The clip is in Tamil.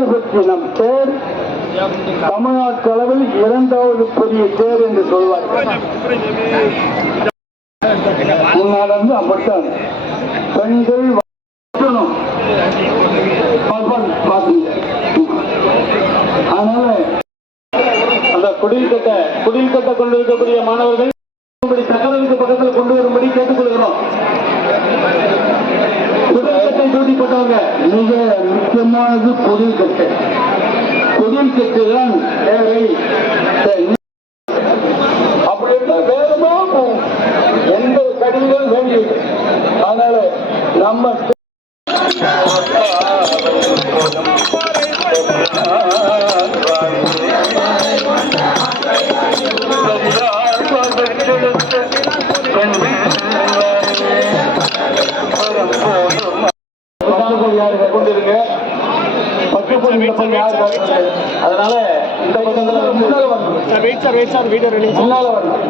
நம்முடைய தேர் பற்றி நம் தேர் தமிழ்நாட்டு அளவில் இரண்டாவது பெரிய தேர் என்று சொல்வார்கள் முன்னால் வந்து அப்படித்தான். பெண்கள் அதனால அந்த குடில் கட்ட குடில் கட்ட கொண்டிருக்கக்கூடிய மாணவர்கள் இப்படி பக்கத்தில் கொண்டு வரும்படி கேட்டுக்கொள்கிறோம். போட்டவங்க மிக முக்கியமானது பொதில் கட்டு. பொதில் கட்டு தான் தேவை. சரி. அப்படி இருந்தால் வேகமா போகும். எந்த கடிதம் வேண்டியது அதனால நம்ம கொண்டிருக்க பக்கம் யார் அதனால இந்த பக்கத்துல முன்னால வரணும் வீடியோ முன்னால வரணும்.